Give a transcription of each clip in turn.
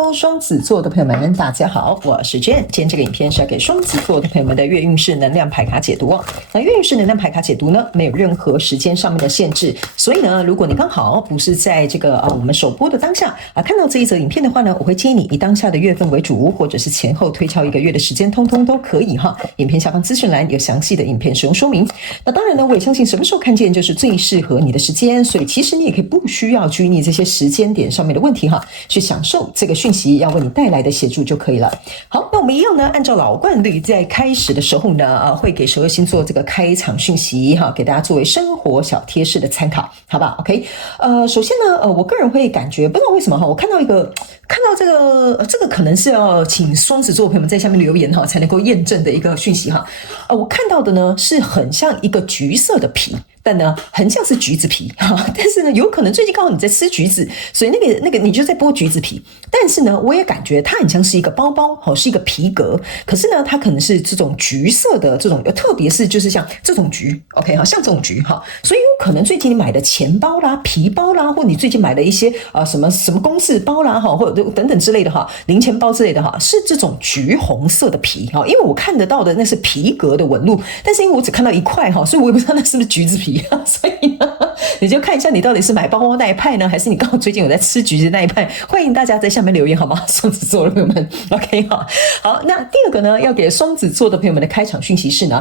Hello， 雙子座的朋友們，大家好，我是 Jane。今天這個影片是要給雙子座的朋友們的月運勢能量牌卡解讀哦。那月運勢能量牌卡解讀呢，沒有任何時間上面的限制，所以呢，如果你剛好不是在這個我們首播的當下看到這一則影片的話呢，我會建議你以當下的月份為主，或者是前後推敲1個月的時間，通通都可以哈。影片下方資訊欄有詳細的影片使用說明。那當然呢，我也相信什麼時候看見就是最適合你的時間，所以其實你也可以不需要拘泥這些時間點上面的問題哈，去享受這個訊息要為你帶來的協助就可以了。好，那我們一樣呢，按照老慣例，在開始的時候呢，會給12星座這個開場訊息哈，給大家作為生活小貼士的參考，好吧 ？OK， 首先呢，我個人會感覺，不知道為什麼哈，我看到這個可能是要請雙子座朋友們在下面留言哈，才能夠驗證的一個訊息哈。我看到的呢是很像一個橘色的皮。但呢，很像是橘子皮哈，但是呢，有可能最近剛好你在吃橘子，所以那個你就在剝橘子皮。但是呢，我也感覺它很像是一個包包，好，是一個皮革。可是呢，它可能是這種橘色的這種，特別是就是像這種橘 ，OK 哈，像這種橘哈，所以有可能最近你買的錢包啦、皮包啦，或你最近買的一些什麼公事包啦哈，或者等等之類的哈，零錢包之類的哈，是這種橘紅色的皮哈，因為我看得到的那是皮革的紋路，但是因為我只看到一塊哈，所以我也不知道那是不是橘子皮。所以呢，你就看一下你到底是買包包那一派呢，還是你剛好最近有在吃橘子那一派？歡迎大家在下面留言好嗎？雙子座的朋友們 ，OK 哈。好，那第二個呢，要給雙子座的朋友們的開場訊息是呢，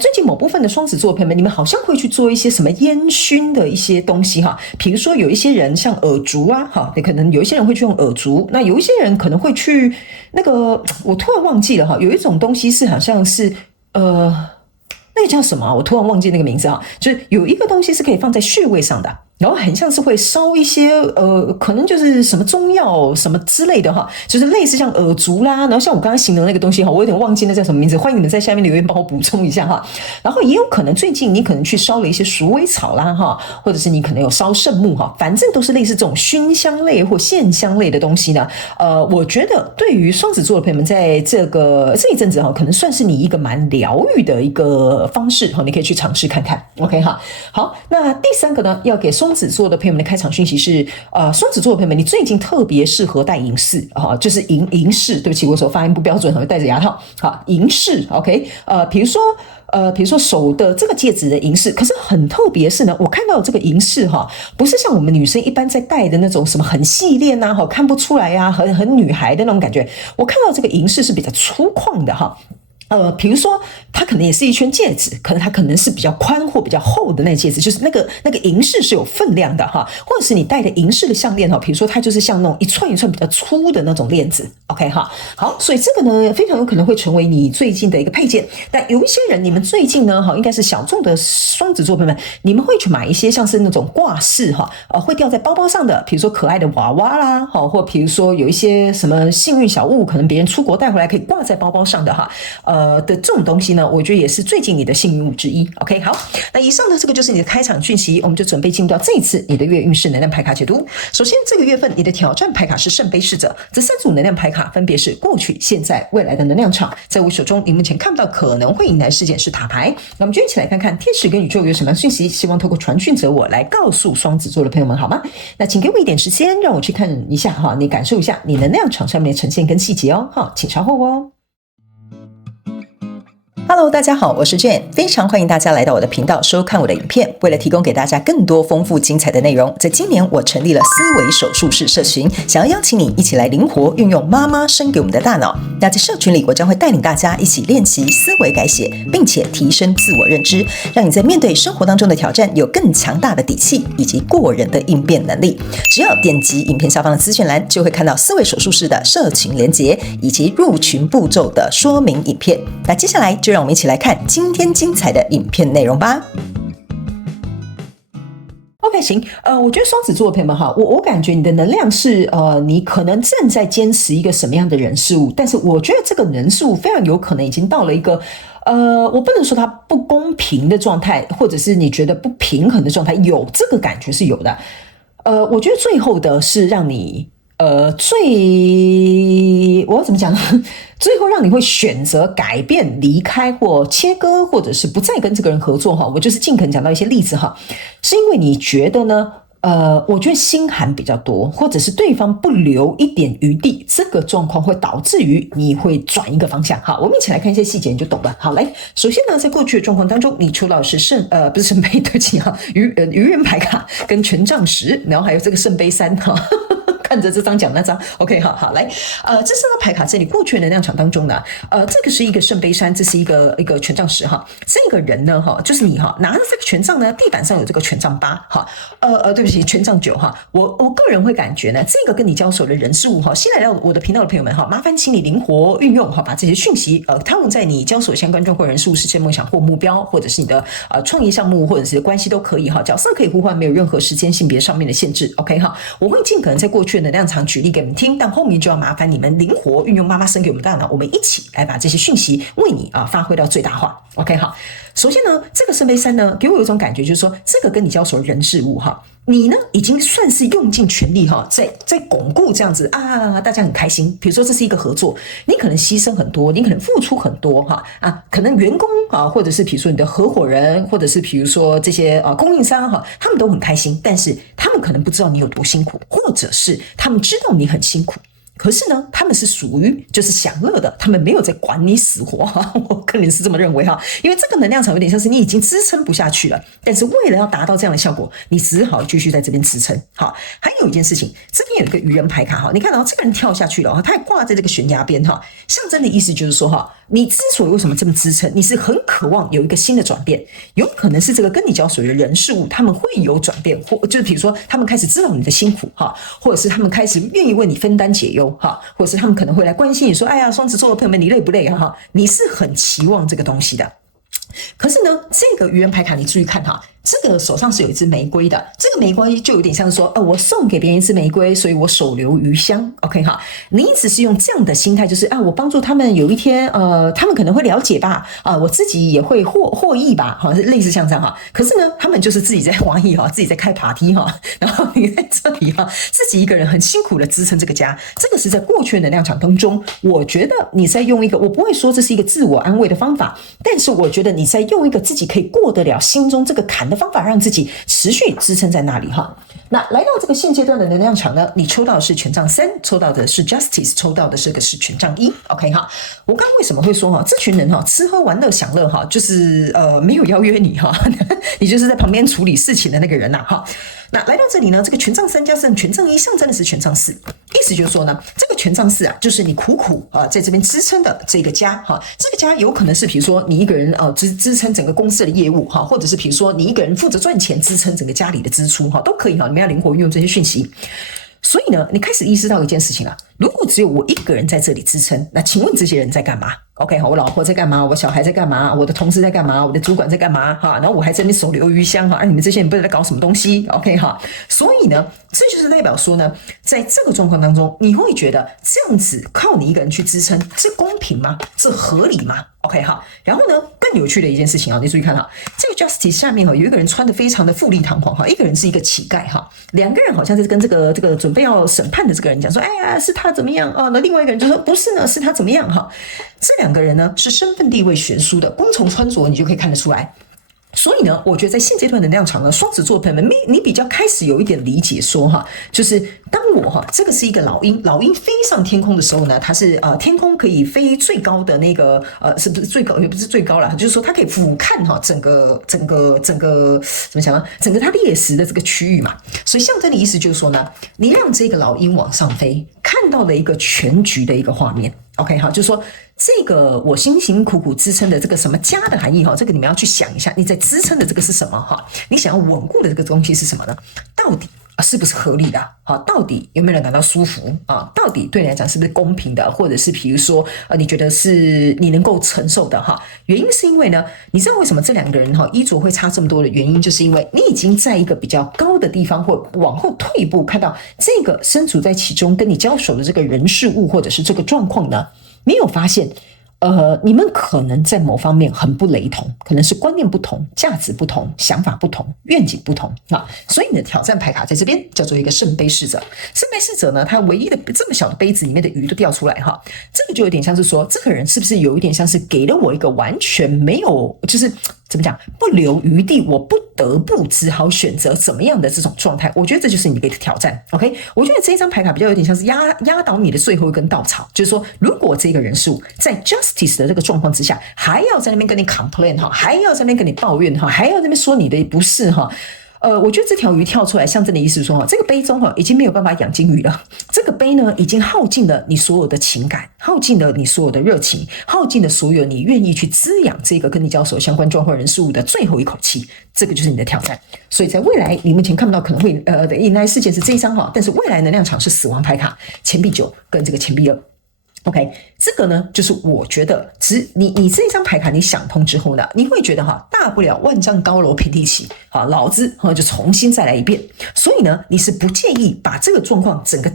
最近某部分的雙子座的朋友們，你們好像會去做一些什麼煙燻的一些東西哈，比如說有一些人像耳燭啊，哈，可能有一些人會去用耳燭，那有一些人可能會去那個，我突然忘記了哈，有一種東西是好像是那個叫什麼？我突然忘記那個名字哈，就是有一個東西是可以放在穴位上的。然後很像是會燒一些可能就是什麼中藥什麼之類的哈，就是類似像耳燭啦，然後像我剛剛形容那個東西哈，我有點忘記那叫什麼名字，歡迎你們在下面留言幫我補充一下哈。然後也有可能最近你可能去燒了一些鼠尾草啦哈，或者是你可能有燒聖木哈，反正都是類似這種熏香類或線香類的東西呢。我覺得對於雙子座的朋友們，在這一陣子哈，可能算是你一個蠻療癒的一個方式哈，你可以去嘗試看看。OK 哈，好，那第三個呢，要給雙子座的朋友們的開場訊息是，雙子座的朋友們，你最近特別適合戴銀飾啊，就是銀飾。對不起，我手發音不標準，會戴着牙套。好，銀飾 ，OK， 比如說手的這個戒指的銀飾，可是很特別是呢，我看到這個銀飾哈，不是像我們女生一般在戴的那種什麼很細鏈啊，看不出來啊，很女孩的那種感覺。我看到這個銀飾是比較粗獷的哈。比如說它可能也是一圈戒指，可能它可能是比較寬或比較厚的那戒指，就是那個銀飾是有分量的哈，或者是你戴的銀飾的項鏈哈，比如說它就是像那種一串一串比較粗的那種鏈子 ，OK 哈，好，所以這個呢非常有可能會成為你最近的一個配件。但有一些人，你們最近呢哈，應該是小眾的雙子座朋友們，你們會去買一些像是那種掛飾哈，會吊在包包上的，比如說可愛的娃娃啦，或比如說有一些什麼幸運小物，可能別人出國帶回來可以掛在包包上的哈，的這種東西呢，我覺得也是最近你的幸運物之一。OK， 好，那以上呢，這個就是你的開場訊息，我們就準備進入到這一次你的月運勢能量牌卡解讀。首先，這個月份你的挑戰牌卡是聖杯侍者，這3組能量牌卡分別是過去、現在、未來的能量場。在我手中，你目前看不到可能會迎來事件是塔牌。那我們就一起來看看天使跟宇宙有什麼訊息，希望透過傳訊者我來告訴雙子座的朋友們，好嗎？那請給我一點時間，讓我去看一下哈，你感受一下你能量場上面的呈現跟細節哦，哈，請稍後哦。Hello， 大家好，我是 Jane， 非常歡迎大家來到我的頻道收看我的影片。為了提供給大家更多豐富精彩的內容，在今年我成立了思維手術室社群，想要邀請你一起來靈活運用媽媽生給我們的大腦。那在社群裡，我將會帶領大家一起練習思維改寫，並且提升自我認知，讓你在面對生活當中的挑戰有更強大的底氣以及過人的應變能力。只要點擊影片下方的資訊欄，就會看到思維手術室的社群連結以及入群步驟的說明影片。那接下來就讓我們一起來看今天精彩的影片內容吧。OK， 行，我覺得雙子座的朋友們哈，我感覺你的能量是你可能正在堅持一個什麼樣的人事物，但是我覺得這個人事物非常有可能已經到了一個我不能說它不公平的狀態，或者是你覺得不平衡的狀態，有這個感覺是有的。我覺得最後的是讓你我要怎麼講呢？最後讓你會選擇改變、離開或切割，或者是不再跟這個人合作哈。我就是盡可能講到一些例子哈，是因為你覺得呢，我覺得心寒比較多，或者是對方不留一點餘地，這個狀況會導致於你會轉一個方向。好，我們一起來看一些細節，你就懂了。好，來，首先呢，在過去的狀況當中，你抽到的是不是聖杯，對不起哈，愚人牌卡跟權杖10，然後還有這個聖杯3哈。看着這張講那張 ，OK， 好，來，這三個牌卡在你過去的能量場當中呢，這個是一個聖杯3，這是一個權杖10哈，這個人呢哈，就是你哈，拿着這個權杖呢，地板上有這個權杖8哈，對不起，權杖9哈，我個人會感覺呢，這個跟你交手的人事物哈，新來到我的頻道的朋友們哈，麻煩請你靈活運用哈，把這些訊息套用在你交手相關狀況人事物、實現夢想或目標，或者是你的創業項目或者是關係都可以哈，角色可以互換，沒有任何時間性別上面的限制 ，OK 哈，我會盡可能在過去能量場舉例給你們聽，但後面就要麻煩你們靈活運用媽媽生給我們大腦，我們一起來把這些訊息為你發揮到最大化。OK， 好，首先呢，這個聖杯3呢，給我有一種感覺，就是說這個跟你交手的人事物哈，你呢已經算是用盡全力哈，在鞏固這樣子啊，大家很開心。比如說這是一個合作，你可能犧牲很多，你可能付出很多哈可能員工啊，或者是比如說你的合夥人，或者是比如說這些供應商哈，他們都很開心，但是他們可能不知道你有多辛苦，或者是他們知道你很辛苦。可是呢，他們是屬於就是享樂的，他們沒有在管你死活哈，我個人是這麼認為哈，因為這個能量場有點像是你已經支撐不下去了，但是為了要達到這樣的效果，你只好繼續在這邊支撐。好，還有一件事情，這邊有一個愚人牌卡哈，你看到這個人跳下去了哈，他還掛在這個懸崖邊哈，象徵的意思就是說哈，你之所以為什麼這麼支撐，你是很渴望有一個新的轉變，有可能是這個跟你交手的人事物他們會有轉變，或就是比如說他們開始知道你的辛苦哈，或者是他們開始願意為你分擔解憂。或者是他們可能會來關心你說，哎呀，雙子座的朋友們，你累不累哈？你是很期望這個東西的。可是呢，這個愚人牌卡你注意看哈，這個手上是有一支玫瑰的，這個玫瑰就有點像說，我送給別人一支玫瑰，所以我手留餘香 ，OK 哈？你只是用這樣的心態，就是我幫助他們有一天，他們可能會了解吧，我自己也會獲益吧，好，類似像這樣哈。可是呢，他們就是自己在花藝哈，自己在開 party 哈，然後你在這裡哈，自己一個人很辛苦的支撐這個家，這個是在過去的能量場當中，我覺得你在用一個，我不會說這是一個自我安慰的方法，但是我覺得你在用一個自己可以過得了心中這個坎的方法，讓自己持續支撐在那裡哈。那來到這個現階段的能量場呢，你抽到的是權杖3，抽到的是 Justice， 抽到的是權杖1 ，OK 哈。我剛剛為什麼會說哈，這群人哈，吃喝玩樂享樂哈，就是沒有邀約你哈，你就是在旁邊處理事情的那個人吶哈。那來到這裡呢，這個權杖3加上權杖1，象徵的是權杖4，意思就是說呢，這個權杖4啊，就是你苦苦在這邊支撐的這個家哈，這個家有可能是比如說你一個人支撐整個公司的業務哈，或者是比如說你一個人負責賺錢支撐整個家裡的支出哈，都可以哈，你們要靈活運用這些訊息。所以呢，你開始意識到一件事情了，如果只有我一個人在這裡支撐，那請問這些人在幹嘛 ？OK 好，我老婆在幹嘛？我小孩在幹嘛？我的同事在幹嘛？我的主管在幹嘛？哈，然後我還在那邊手留餘香哈，你們這些人不知道在搞什麼東西 ？OK 哈，所以呢，這就是代表說呢，在這個狀況當中，你會覺得這樣子靠你一個人去支撐，這公平嗎？這合理嗎 ？OK 哈，然後呢，更有趣的一件事情啊，你注意看哈，這個 Justice 下面哈有一個人穿得非常的富麗堂皇哈，一個人是一個乞丐哈，兩個人好像是跟這個準備要審判的這個人講說，哎呀，是他怎麼樣啊？那另外一個人就說不是呢，是他怎麼樣哈？這兩個人呢是身份地位懸殊的，光從穿着你就可以看得出來。所以呢，我覺得在現階段的能量場呢，雙子座的朋友們，你比較開始有一點理解說哈，就是當我这個是一個老鷹飛上天空的時候呢，它是天空可以飛最高的那個是不是最高也不是最高啦，就是說它可以俯瞰哈整個怎麼講呢？整個它獵食的這個區域嘛。所以象徵的意思就是說呢，你讓這個老鷹往上飛，看到了一個全局的一個畫面。OK 好，就是說這個我辛辛苦苦支撐的這個什麼家的含義哈，這個你們要去想一下，你在支撐的這個是什麼哈？你想要穩固的這個東西是什麼呢？到底是不是合理的？好，到底有沒有人感到舒服啊？到底對你來講是不是公平的？或者是比如說你覺得是你能夠承受的哈？原因是因為呢，你知道為什麼這兩個人哈衣着會差這麼多的原因，就是因為你已經在一個比較高的地方或往後退一步，看到這個身處在其中跟你交手的這個人事物或者是這個狀況呢，沒有發現。你們可能在某方面很不雷同，可能是觀念不同、價值不同、想法不同、願景不同啊。所以你的挑戰牌卡在這邊叫做一個聖杯侍者。聖杯侍者呢，他唯一的這麼小的杯子裡面的魚都掉出來哈，這個就有點像是說，這個人是不是有一點像是給了我一個完全沒有，就是怎麼講？不留餘地，我不得不只好選擇怎麼樣的這種狀態。我覺得這就是你的挑戰。OK， 我覺得這一張牌卡比較有點像是壓倒你的最後一根稻草，就是說，如果這個人數在 justice 的這個狀況之下，還要在那邊跟你 complain 哈，還要在那邊跟你抱怨哈，還要在那邊說你的不是哈。我覺得這條魚跳出來象徵的意思是說，這個杯中已經沒有辦法養金魚了。這個杯呢，已經耗盡了你所有的情感，耗盡了你所有的熱情，耗盡了所有你願意去滋養這個跟你交手相關狀況人事物的最後一口氣。這個就是你的挑戰。所以在未來，你目前看不到可能會的迎來事件是這一張哈，但是未來能量場是死亡牌卡，錢幣9跟這個錢幣2。OK， 這個呢，就是我覺得，你這一張牌卡你想通之後呢，你會覺得大不了萬丈高樓平地起，老子就重新再來一遍。所以呢，你是不介意把這個狀況整個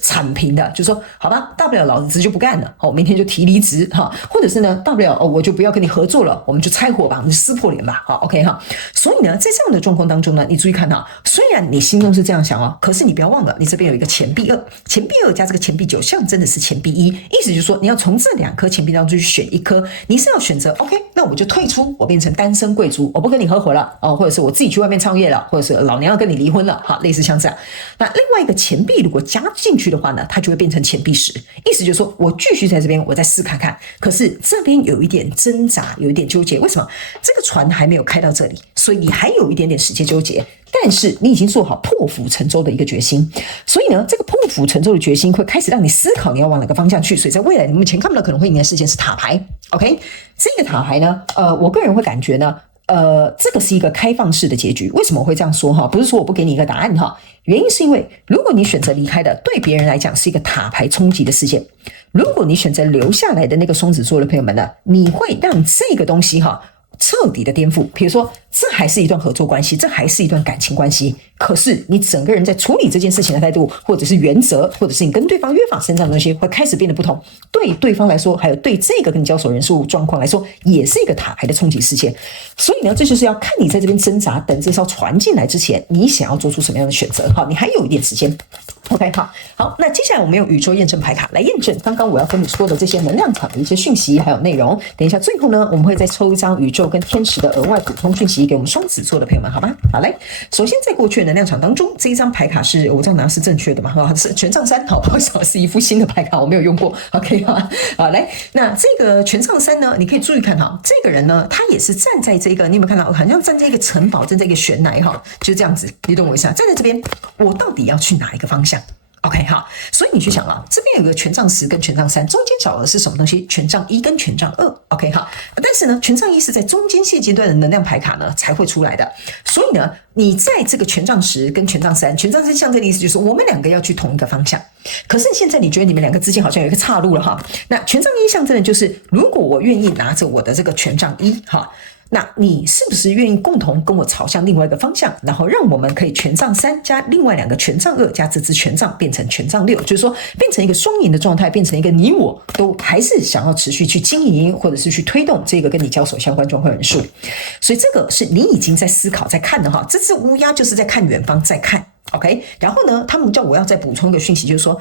鏟平的，就說好吧，大不了老子就不幹了，好，明天就提離職哈，或者是呢，大不了我就不要跟你合作了，我們就拆夥吧，我們就撕破臉吧，好 ，OK 哈。所以呢，在這樣的狀況當中呢，你注意看哈，雖然你心中是這樣想可是你不要忘了，你這邊有一個錢幣2，錢幣2加這個錢幣9，象徵的是錢幣1，意思就是說你要從這2顆錢幣當中去選一顆，你是要選擇 OK， 那我就退出，我變成單身貴族，我不跟你合夥了或者是我自己去外面創業了，或者是老娘要跟你離婚了，哈，類似像這樣。那另外一個錢幣如果加進去的話呢，它就會變成錢幣10，意思就是說我繼續在這邊，我再試看看。可是這邊有一點掙扎，有一點糾結，為什麼？這個船還沒有開到這裡，所以你還有一點點時間糾結。但是你已經做好破釜沉舟的一個決心，所以呢，這個破釜沉舟的決心會開始讓你思考你要往哪個方向去。所以在未來，你目前看不到可能會迎來事件是塔牌。OK， 這個塔牌呢，我個人會感覺呢。這個是一個開放式的結局。為什麼我會這樣說哈？不是說我不給你一個答案哈，原因是因為如果你選擇離開的，對別人來講是一個塔牌衝擊的事件；如果你選擇留下來的那個雙子座的朋友們呢，你會讓這個東西徹底的顛覆。比如說，這還是一段合作關係，這還是一段感情關係，可是你整個人在處理這件事情的態度，或者是原則，或者是你跟對方約法三章的東西，會開始變得不同。對對方來說，還有對這個跟你交手人事物狀況來說，也是一個塔牌的衝擊事件。所以呢，這就是要看你在這邊掙扎，等這艘船進來之前，你想要做出什麼樣的選擇。好，你還有一點時間。OK， 好，那接下來我們用宇宙驗證牌卡來驗證剛剛我要跟你說的這些能量場的一些訊息還有內容。等一下最後呢，我們會再抽一張宇宙跟天使的額外補充訊息給我們雙子座的朋友們，好吧？好，來，首先在過去的能量場當中，這一張牌卡是我這樣拿是正確的嗎？是權杖3，好，不好意思，是一副新的牌卡，我沒有用過。OK， 好，來，那這個權杖3呢，你可以注意看哈，這個人呢，他也是站在這個，你有沒有看到，好像站在一個城堡，站在一個懸崖哈，就是這樣子，你懂我意思啊？站在這邊，我到底要去哪一個方向？OK， 好，所以你去想啊，這邊有個權杖10跟權杖3，中間找的是什麼東西？權杖1跟權杖2。OK， 好，但是呢，權杖1是在中間現階段的能量牌卡呢才會出來的。所以呢，你在這個權杖10跟權杖3，權杖3象徵的意思就是我們兩個要去同一個方向。可是現在你覺得你們兩個之間好像有一個岔路了哈。那權杖1象徵的就是，如果我願意拿着我的這個權杖1哈。那你是不是願意共同跟我朝向另外一個方向，然後讓我們可以權杖3加另外2個權杖2加這支權杖變成權杖6，就是說變成一個雙贏的狀態，變成一個你我都還是想要持續去經營或者是去推動這個跟你交手相關狀況人數。所以這個是你已經在思考在看的哈，這隻烏鴉就是在看遠方在看 OK， 然後呢他們叫我要再補充一個訊息，就是說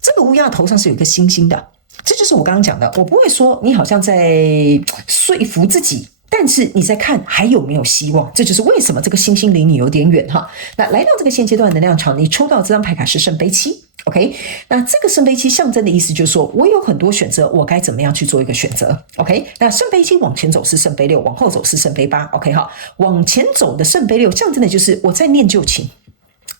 這個烏鴉頭上是有一個星星的，這就是我剛剛講的，我不會說你好像在說服自己，但是你在看還有沒有希望，這就是為什麼這個星星離你有點遠哈。那來到這個現階段的能量場，你抽到這張牌卡是聖杯7 OK， 那這個聖杯7象徵的意思就是說我有很多選擇，我該怎麼樣去做一個選擇 OK， 那聖杯7往前走是聖杯6，往後走是聖杯8 OK 哈，往前走的聖杯6象徵的就是我在念舊情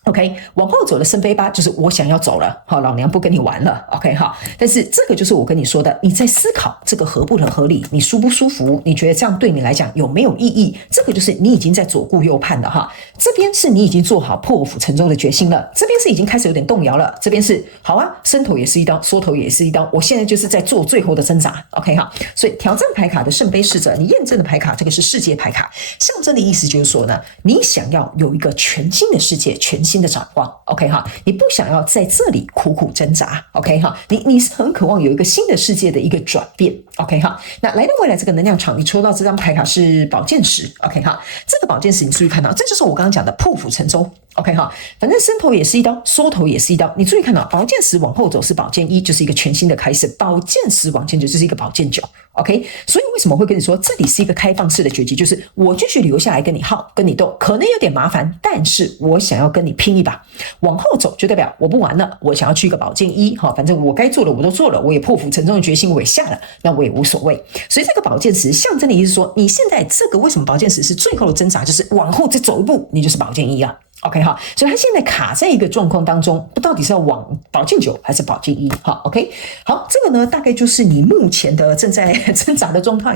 OK， 往後走的聖杯8就是我想要走了，好，老娘不跟你玩了 OK 好，但是這個就是我跟你說的，你在思考這個合不合理，你舒不舒服，你覺得這樣對你來講有沒有意義，這個就是你已經在左顧右盼了哈。這邊是你已經做好破釜沉舟的決心了，這邊是已經開始有點動搖了，這邊是好啊，伸頭也是一刀，縮頭也是一刀，我現在就是在做最後的掙扎 OK 好，所以挑戰牌卡的聖杯侍者，你驗證的牌卡這個是世界牌卡，象徵的意思就是說呢，你想要有一個全新的世界，全新的展望 OK 哈，你不想要在這裡苦苦掙扎 OK 哈，你是很渴望有一個新的世界的一個轉變 OK 哈。那來到未來這個能量場，你抽到這張牌卡是寶劍10 OK 哈，這個寶劍10你注意看到，這就是我剛剛講的破釜沉舟 OK 哈，反正伸頭也是一刀，縮頭也是一刀。你注意看到，寶劍十往後走是寶劍一，就是一個全新的開始；寶劍十往前走就是一個寶劍九。OK， 所以為什麼會跟你說這裡是一個開放式的絕技？就是我繼續留下來跟你耗，跟你鬥，可能有點麻煩，但是我想要跟你拼一把。往後走就代表我不玩了，我想要去一個寶劍一，反正我該做的我都做了，我也破釜沉舟的決心我也下了，那我也無所謂。所以這個寶劍十象徵的意思是說，你現在這個為什麼寶劍十是最後的掙扎，就是往後再走一步，你就是寶劍一啊。OK 哈，所以他現在卡在一個狀況當中，不到底是要往寶劍九還是寶劍一？好 ，OK， 好，這個呢大概就是你目前的正在掙扎的狀態。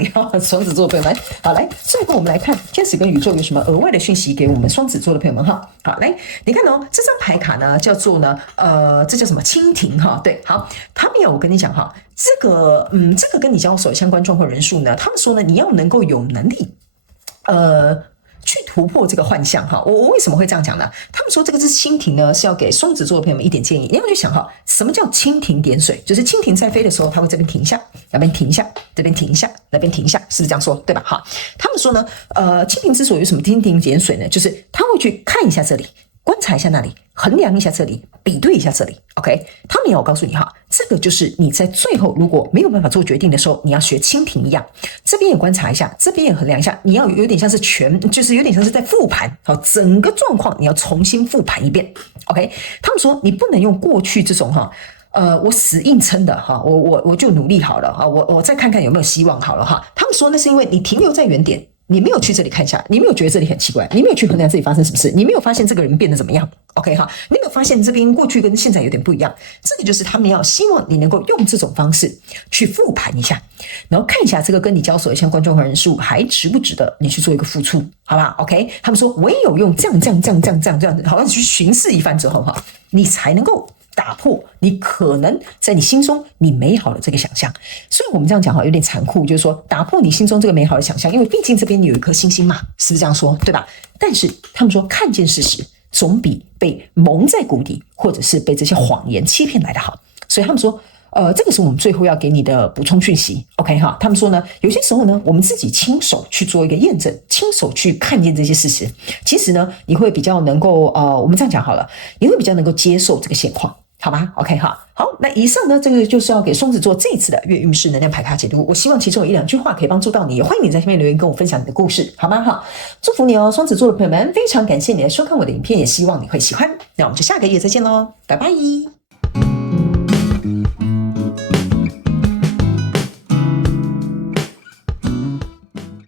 雙子座的朋友們，好，來，最後我們來看天使跟宇宙有什麼額外的訊息給我們雙子座的朋友們哈。好，來，你看哦，這張牌卡呢叫做呢，這叫什麼？蜻蜓哈，對，好，他們有我跟你講哈，這個跟你交手相關狀況人數呢，他們說呢，你要能夠有能力，去突破這個幻象哈，我為什麼會這樣講呢？他們說這個只蜻蜓呢是要給雙子座的朋友們一點建議，你要去想哈，什麼叫蜻蜓點水？就是蜻蜓在飛的時候，它會這邊停一下，那邊停一下，這邊停一下，那邊停一下，是不是這樣說？對吧？哈，他們說呢，蜻蜓之所以有什麼蜻蜓點水呢？就是他會去看一下這裡，觀察一下那裡，衡量一下這裡，比對一下這裡。OK， 他們也要告訴你哈，這個就是你在最後如果沒有辦法做決定的時候，你要學蜻蜓一樣，這邊也觀察一下，這邊也衡量一下，你要有點像是就是有點像是在復盤，好，整個狀況你要重新復盤一遍。OK， 他們說你不能用過去這種哈。我死硬撐的哈，我就努力好了哈，我再看看有沒有希望好了哈。他們說那是因為你停留在原點，你沒有去這裡看一下，你沒有覺得這裡很奇怪，你沒有去衡量這裡發生什麼事，你沒有發現這個人變得怎麼樣 ，OK 哈，你沒有發現這邊過去跟現在有點不一樣，這個就是他們要希望你能夠用這種方式去復盤一下，然後看一下這個跟你交手的相關狀況人數還值不值得你去做一個付出，好吧 ？OK， 他們說唯有用這樣，好像去巡視一番之後哈，你才能夠打破你可能在你心中你美好的這個想象，所以我們這樣講哈有點殘酷，就是說打破你心中這個美好的想象，因為畢竟這邊你有一顆星星嘛，是不是這樣說，對吧？但是他們說看見事實總比被蒙在鼓底或者是被這些謊言欺騙來的好，所以他們說這個是我們最後要給你的補充訊息 ，OK 哈？他們說呢，有些時候呢，我們自己親手去做一個驗證，親手去看見這些事實，其實呢，你會比較能夠我們這樣講好了，你會比較能夠接受這個現況。好吧 ，OK 哈，好，那以上呢，這個就是要給雙子座這一次的月運勢能量牌卡解讀。我希望其中有一兩句話可以幫助到你，也歡迎你在下面留言跟我分享你的故事，好嗎？哈，祝福你哦，雙子座的朋友們，非常感謝你來收看我的影片，也希望你會喜歡。那我們就下個月再見嘍，拜拜。